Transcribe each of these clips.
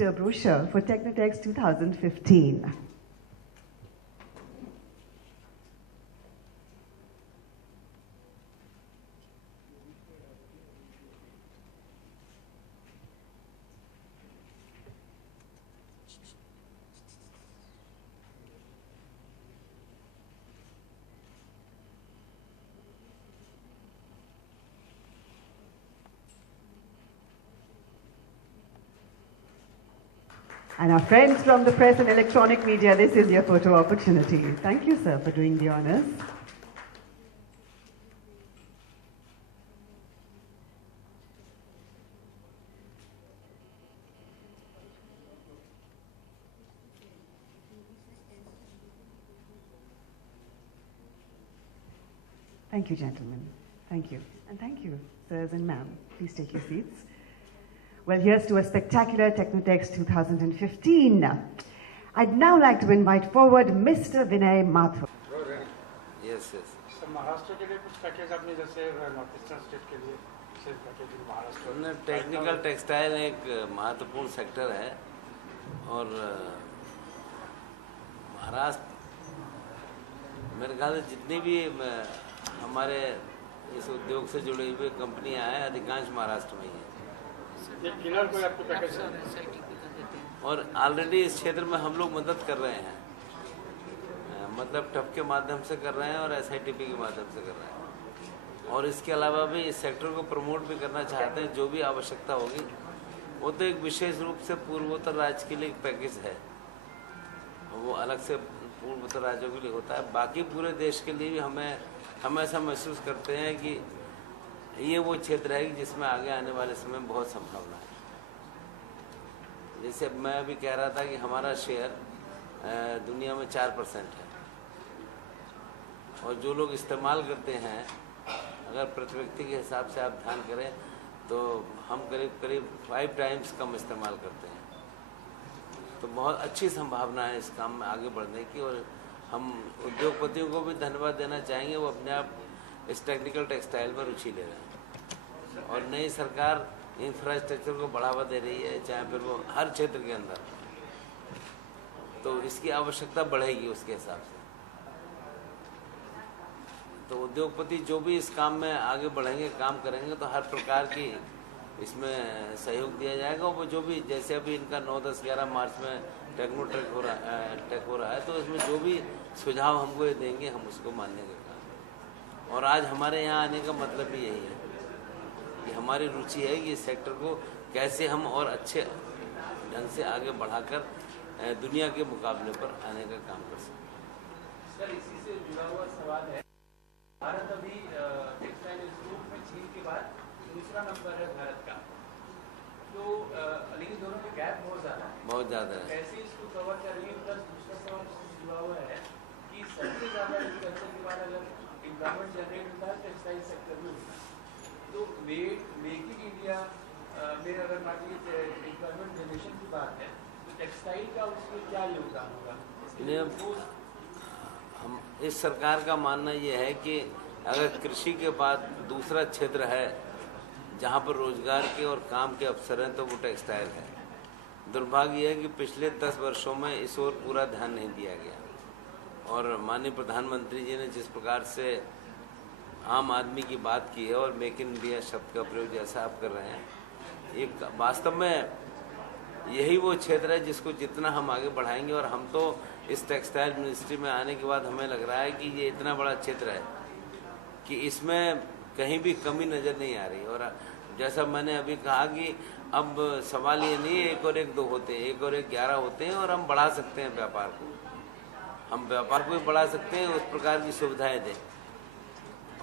innovator brochure for Technotex 2015. And our friends from the press and electronic media, this is your photo opportunity. Thank you, sir, for doing the honors. Thank you, gentlemen. Thank you. And thank you, sirs and ma'am. Please take your seats. Well, here's to a spectacular Technotex 2015. I'd now like to invite forward Mr. Vinay Mathur. Yes, yes. Sir Maharashtra के लिए कुछ package आपने जैसे north eastern state के लिए विशेष package Maharashtra technical textile एक महत्वपूर्ण sector है और महाराष्ट्र मेरे ख्याल से जितनी भी हमारे इस उद्योग से जुड़ी हुई कंपनियां हैं अधिकांश महाराष्ट्र में ही हैं और ऑलरेडी इस क्षेत्र में हम लोग मदद कर रहे हैं, मतलब टफ के माध्यम से कर रहे हैं और SITP के माध्यम से कर रहे हैं और इसके अलावा भी इस सेक्टर को प्रमोट भी करना चाहते हैं। जो भी आवश्यकता होगी वो तो एक विशेष रूप से पूर्वोत्तर राज्य के लिए एक पैकेज है, वो अलग से पूर्वोत्तर राज्यों के लिए होता है। बाकी पूरे देश के लिए भी हम ऐसा महसूस करते हैं कि ये वो क्षेत्र है जिसमें आगे आने वाले समय में बहुत संभावना है। जैसे मैं अभी कह रहा था कि हमारा शेयर दुनिया में 4% है और जो लोग इस्तेमाल करते हैं अगर प्रति व्यक्ति के हिसाब से आप ध्यान करें तो हम करीब 5 टाइम्स कम इस्तेमाल करते हैं। तो बहुत अच्छी संभावना है इस काम में आगे बढ़ने की और हम उद्योगपतियों को भी धन्यवाद देना चाहेंगे, वो अपने आप इस टेक्निकल टेक्सटाइल में रुचि ले रहे हैं और नई सरकार इंफ्रास्ट्रक्चर को बढ़ावा दे रही है, चाहे फिर वो हर क्षेत्र के अंदर, तो इसकी आवश्यकता बढ़ेगी उसके हिसाब से। तो उद्योगपति जो भी इस काम में आगे बढ़ेंगे, काम करेंगे, तो हर प्रकार की इसमें सहयोग दिया जाएगा। वो जो भी जैसे अभी इनका 9, 10, 11 मार्च में टेक्नोटेक हो रहा है तो इसमें जो भी सुझाव हमको ये देंगे हम उसको मानने का काम। और आज हमारे यहाँ आने का मतलब भी यही है कि हमारी रुचि है कि इस सेक्टर को कैसे हम और अच्छे ढंग से आगे बढ़ाकर दुनिया के मुकाबले पर आने का काम कर सकते हैं। सर, इसी से जुड़ा हुआ सवाल है, भारत अभी टेक्सटाइल उद्योग में चीन के बाद दूसरा नंबर है भारत का, तो लेकिन दोनों में गैप बहुत ज़्यादा है। कैसे इसको कवर करेंगे? प्लस दूसरा सवाल जुड़ा हुआ है कि सबसे ज़्यादा एग्रीकल्चर के बाद अगर एम्प्लॉयमेंट जनरेट होता है टेक्सटाइल सेक्टर में होता है, तो मेक इन इंडिया में अगर मान लीजिए एम्प्लॉयमेंट जनरेशन की बात है तो टेक्सटाइल का उसमें क्या योगदान होगा? हम इस सरकार का मानना ये है कि अगर कृषि के बाद दूसरा क्षेत्र है जहाँ पर रोजगार के और काम के अवसर हैं तो वो टेक्सटाइल है। दुर्भाग्य है कि पिछले 10 वर्षों में इस ओर पूरा ध्यान नहीं दिया गया और माननीय प्रधानमंत्री जी ने जिस प्रकार से आम आदमी की बात की है और मेक इन इंडिया शब्द का प्रयोग जैसा आप कर रहे हैं, एक वास्तव में यही वो क्षेत्र है जिसको जितना हम आगे बढ़ाएंगे। और हम तो इस टेक्सटाइल मिनिस्ट्री में आने के बाद हमें लग रहा है कि ये इतना बड़ा क्षेत्र है कि इसमें कहीं भी कमी नज़र नहीं आ रही। और जैसा मैंने अभी कहा कि अब सवाल ये नहीं है 1 और 1 2 होते हैं, 1 और 1 11 होते हैं और हम बढ़ा सकते हैं व्यापार को, हम व्यापार को भी बढ़ा सकते हैं, उस प्रकार की सुविधाएं दें।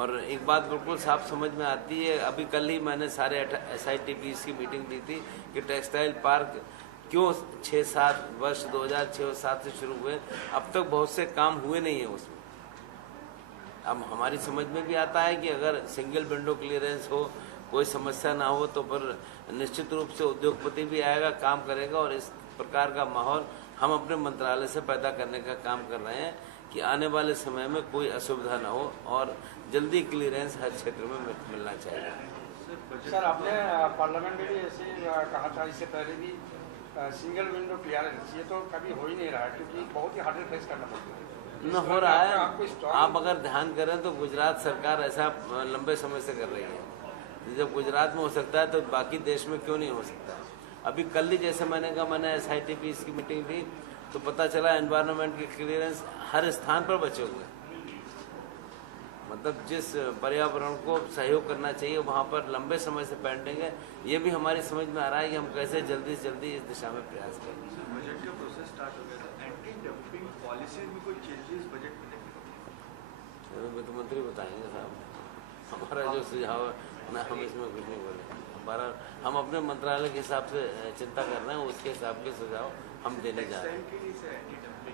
और एक बात बिल्कुल साफ समझ में आती है, अभी कल ही मैंने सारे SITPs की मीटिंग ली थी कि टेक्सटाइल पार्क क्यों 6-7 वर्ष 2006-7 से शुरू हुए, अब तक बहुत से काम हुए नहीं है उसमें। अब हमारी समझ में भी आता है कि अगर सिंगल विंडो क्लियरेंस हो, कोई समस्या ना हो, तो फिर निश्चित रूप से उद्योगपति भी आएगा, काम करेगा। और इस प्रकार का माहौल हम अपने मंत्रालय से पैदा करने का काम कर रहे हैं कि आने वाले समय में कोई असुविधा ना हो और जल्दी क्लियरेंस हर क्षेत्र में मिलना चाहिए। सर, आपने पार्लियामेंट में भी ऐसे कहा था, इससे पहले भी सिंगल विंडो क्लियरेंस, ये तो कभी हो ही नहीं रहा है क्योंकि बहुत ही हार्डल फेस करना पड़ता है। न हो रहा है। आप अगर ध्यान करें तो गुजरात सरकार ऐसा लंबे समय से कर रही है। जब गुजरात में हो सकता है तो बाकी देश में क्यों नहीं हो सकता। अभी कल ही जैसे मैंने कहा, मैंने SITP की मीटिंग थी तो पता चला एनवायरनमेंट की क्लियरेंस हर स्थान पर बचे हुए हैं। मतलब जिस पर्यावरण को सहयोग करना चाहिए वहाँ पर लंबे समय से पेंडिंग है। ये भी हमारी समझ में आ रहा है कि हम कैसे जल्दी से जल्दी इस दिशा में प्रयास करें। बजट का प्रोसेस स्टार्ट हो गया था, एंटी डंपिंग पॉलिसी में कोई चेंजेस बजट में देखने वित्त मंत्री बताएंगे साहब, हमारा जो सुझाव है ना, हम इसमें कुछ नहीं बोले। हमारा हम अपने मंत्रालय के हिसाब से चिंता कर रहे हैं, उसके हिसाब के सुझाव हम देने जा रहे हैं।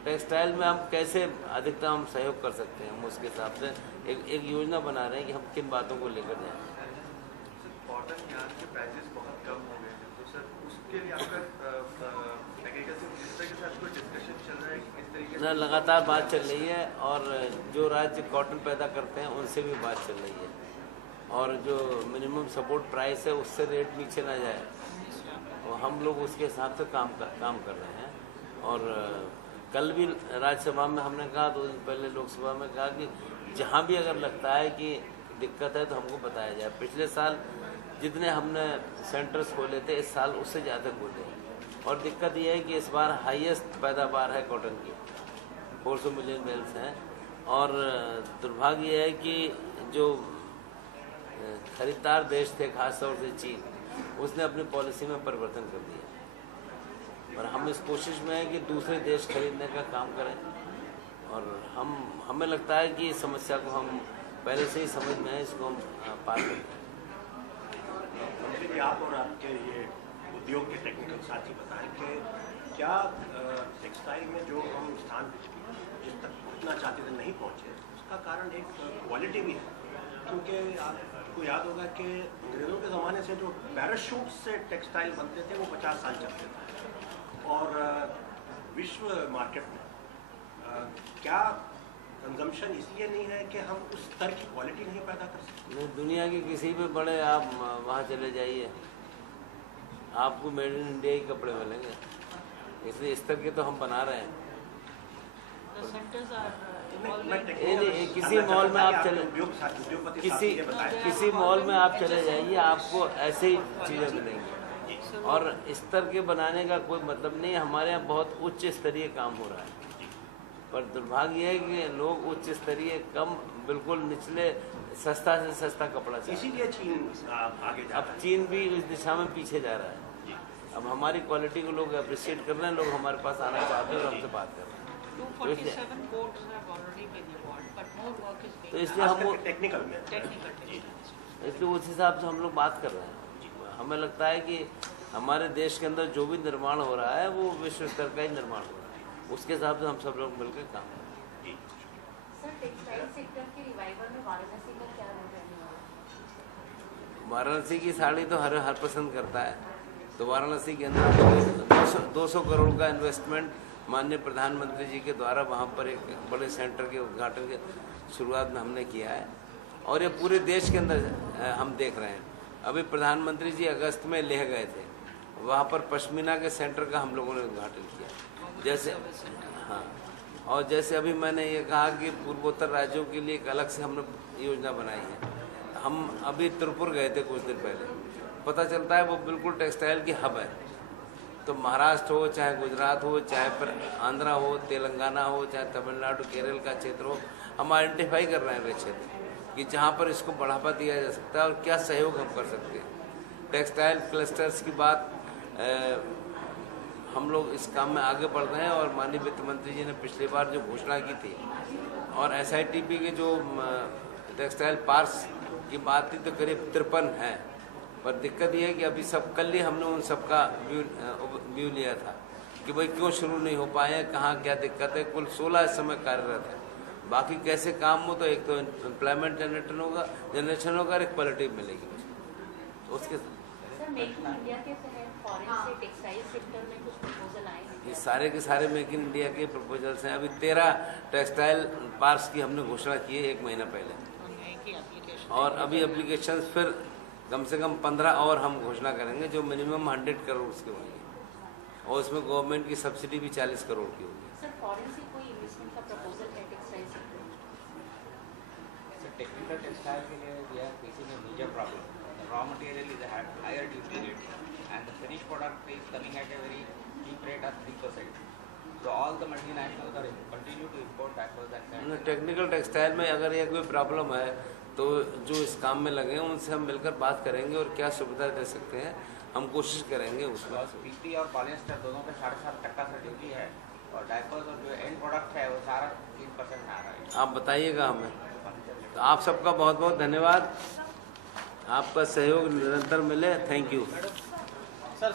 टेक्सटाइल में हम कैसे अधिकतम हम सहयोग कर सकते हैं, हम उसके हिसाब से एक योजना बना रहे हैं कि हम किन बातों को लेकर जाएं। कॉटन यार्न के प्राइसेस बहुत कम हो गए हैं, तो सर उसके लिए आपका एग्रीकल्चर मिनिस्टर के साथ कोई डिस्कशन चल रहा है कि किस तरीके से? लगातार बात चल रही है और जो राज्य कॉटन पैदा करते हैं उनसे भी बात चल रही है, और जो मिनिमम सपोर्ट प्राइस है उससे रेट पीछे ना जाए, और हम लोग उसके हिसाब से काम कर रहे हैं। और कल भी राज्यसभा में हमने कहा, 2 दिन पहले लोकसभा में कहा कि जहाँ भी अगर लगता है कि दिक्कत है तो हमको बताया जाए। पिछले साल जितने हमने सेंटर्स खोले थे, इस साल उससे ज़्यादा खोले, और दिक्कत यह है कि इस बार हाईएस्ट पैदावार है कॉटन की, 400 मिलियन बेल्स हैं। और दुर्भाग्य यह है कि जो खरीदार देश थे, खासतौर से चीन, उसने अपनी पॉलिसी में परिवर्तन कर दिया। और हम इस कोशिश में हैं कि दूसरे देश खरीदने का काम करें, और हमें लगता है कि इस समस्या को हम पहले से ही समझ में है, इसको हम पार करते हैं। मंत्री जी, आप और आपके ये उद्योग के टेक्निकल साथी बताएं कि क्या टेक्सटाइल में जो हम स्थान जिस तक पहुँचना चाहते थे नहीं पहुँचे, उसका कारण एक क्वालिटी भी है। क्योंकि आपको याद होगा कि अंग्रेज़ों के ज़माने से जो पैराशूट से टेक्सटाइल बनते थे वो 50 साल चलते थे, और विश्व मार्केट में क्या कंजम्पशन इसलिए नहीं है कि हम उस स्तर की क्वालिटी नहीं पैदा कर सकते? नहीं, दुनिया के किसी भी बड़े आप वहाँ चले जाइए, आपको मेड इन इंडिया ही कपड़े मिलेंगे, इसलिए इस तरह के तो हम बना रहे हैं। किसी मॉल में आप चले, किसी मॉल में आप चले जाइए, आपको ऐसे ही चीज़ें मिलेंगी, और स्तर के बनाने का कोई मतलब नहीं। हमारे यहाँ बहुत उच्च स्तरीय काम हो रहा है, पर दुर्भाग्य है कि लोग उच्च स्तरीय कम, बिल्कुल निचले सस्ता से सस्ता कपड़ा चाहिए। इसीलिए चीन आगे जा रहा है। अब चीन भी इस दिशा में पीछे जा रहा है। अब हमारी क्वालिटी को लोग अप्रिशिएट कर रहे हैं, लोग हमारे पास आना चाहते हैं और हमसे बात कर रहे हैं। तो इसलिए हम टेक्निकल में इसलिए उस हिसाब से हम लोग बात कर रहे हैं। हमें लगता है कि हमारे देश के अंदर जो भी निर्माण हो रहा है वो विश्व स्तर का ही निर्माण हो रहा है, उसके हिसाब से हम सब लोग मिलकर काम करें। सर, टेक्सटाइल सेक्टर के रिवाइवल में वाराणसी का क्या रोल रहने वाला है? वाराणसी की साड़ी तो हर पसंद करता है, तो वाराणसी के अंदर 200 करोड़ का इन्वेस्टमेंट माननीय प्रधानमंत्री जी के द्वारा वहाँ पर एक बड़े सेंटर के उद्घाटन के शुरुआत में हमने किया है, और ये पूरे देश के अंदर हम देख रहे हैं। अभी प्रधानमंत्री जी अगस्त में लेह गए थे, वहाँ पर पश्मीना के सेंटर का हम लोगों ने उद्घाटन किया। जैसे हाँ, और जैसे अभी मैंने ये कहा कि पूर्वोत्तर राज्यों के लिए एक अलग से हमने योजना बनाई है। हम अभी त्रिपुर गए थे कुछ दिन पहले, पता चलता है वो बिल्कुल टेक्सटाइल की हब है। तो महाराष्ट्र हो, चाहे गुजरात हो, चाहे फिर आंध्रा हो, तेलंगाना हो, चाहे तमिलनाडु केरल का क्षेत्र हो, हम आइडेंटिफाई कर रहे हैं वे क्षेत्र कि जहाँ पर इसको बढ़ावा दिया जा सकता है और क्या सहयोग हम कर सकते हैं। टेक्सटाइल क्लस्टर्स की बात हम लोग इस काम में आगे बढ़ रहे हैं, और माननीय वित्त मंत्री जी ने पिछली बार जो घोषणा की थी, और SITP के जो टेक्सटाइल पार्क्स की बात थी तो करीब 53 हैं, पर दिक्कत ये है कि अभी सब कल ही हमने उन सब का व्यू लिया था कि भाई क्यों शुरू नहीं हो पाए, कहाँ क्या दिक्कत है। कुल 16 इस समय कार्यरत है, बाकी कैसे काम हो तो एक तो एम्प्लॉयमेंट जनरेशन होगा और एक क्वालिटी मिलेगी उसके। सर, मेक इन इंडिया के तहत फॉरेन से टेक्सटाइल सेक्टर में कुछ प्रपोजल आए हैं? ये सारे के सारे मेक इन इंडिया के प्रपोजल्स हैं। अभी 13 टेक्सटाइल पार्क्स की हमने घोषणा की है 1 महीना पहले, और अभी एप्लीकेशंस फिर कम से कम 15 और हम घोषणा करेंगे जो मिनिमम 100 करोड़ के होंगे। और उसमें गवर्नमेंट की सब्सिडी भी 40 करोड़ की होगी। सर फॉरेन से कोई इन्वेस्टमेंट का प्रपोजल है टेक्सटाइल सेक्टर में? टेक्निकल टेक्सटाइल के लिए we are facing a major problem. Raw material is higher duty rate and the finish product is coming at a very cheap rate of 3%. So all the multinationals are continue to import diapers and technical textile में अगर ये कोई problem है तो जो इस काम में लगे हैं उनसे हम मिलकर बात करेंगे और क्या सुविधा दे सकते हैं हम कोशिश करेंगे उसमें। पीपी और पॉलिएस्टर दोनों पे 7.5% से ड्यूटी है और डायपर्स और जो एंड प्रोडक्ट है वो सारा 3% में आ रहा है। आप बताइएगा हमें। तो आप सबका बहुत बहुत धन्यवाद, आपका सहयोग निरंतर मिले। Thank you. सर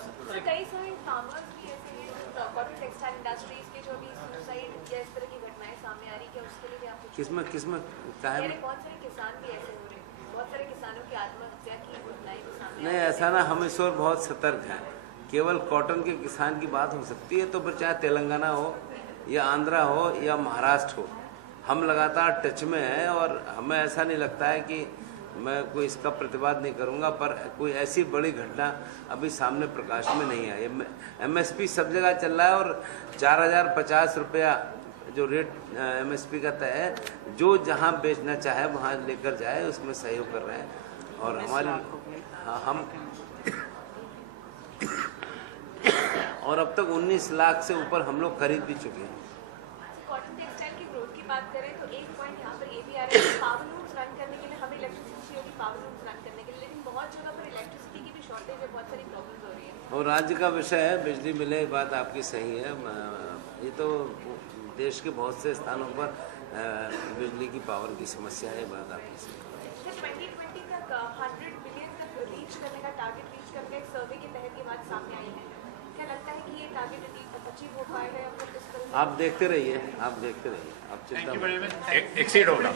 कई सारे फार्मर्स भी ऐसे हैं कॉटन टेक्सटाइल इंडस्ट्रीज के जो अभी सुसाइड या इस तरह की घटनाएं सामने आ रही है, उसके लिए भी आप किसमें क्या है? बहुत सारे किसान भी ऐसे हो रहे हैं, बहुत सारे किसानों की आत्महत्या की घटनाएं भी सामने नहीं, ऐसा ना, हम इस ओर बहुत सतर्क हैं। केवल कॉटन के किसान की बात हो सकती है तो फिर चाहे तेलंगाना हो या आंध्रा हो या महाराष्ट्र हो, हम लगातार टच में हैं और हमें ऐसा नहीं लगता है कि मैं कोई इसका प्रतिवाद नहीं करूंगा, पर कोई ऐसी बड़ी घटना अभी सामने प्रकाश में नहीं आई। MSP सब जगह चल रहा है और 4050 रुपया जो रेट MSP का तय है, जो जहां बेचना चाहे वहां लेकर जाए, उसमें सहयोग कर रहे हैं। और हमारे हम और अब तक 19 लाख से ऊपर हम लोग खरीद भी चुके हैं। कॉटन टेक्सटाइल की ग्रोथ की बात करें तो एक पॉइंट यहाँ पर ये भी आ रहा है कि पावर लूम्स रन करने के लिए हमें इलेक्ट्रिसिटी होगी, पावर लूम्स रन करने के लिए, लेकिन बहुत जगह पर इलेक्ट्रिसिटी की भी शॉर्टेज है, बहुत सारी प्रॉब्लम्स हो रही है। और राज्य का विषय है, बिजली मिले, बात आपकी सही है। ये तो देश के बहुत से स्थानों पर बिजली की पावर की समस्या है, बात आपकी सही है। 2020 तक 100 बिलियन तक रीच करने का टारगेट रीच करने का एक सर्वे के तहत ये बात सामने आई है। क्या लगता है कि ये टारगेट अचीव हो पाएगा या फिर किस तरह? आप देखते रहिए, आप चिंता एक्सीड होगा।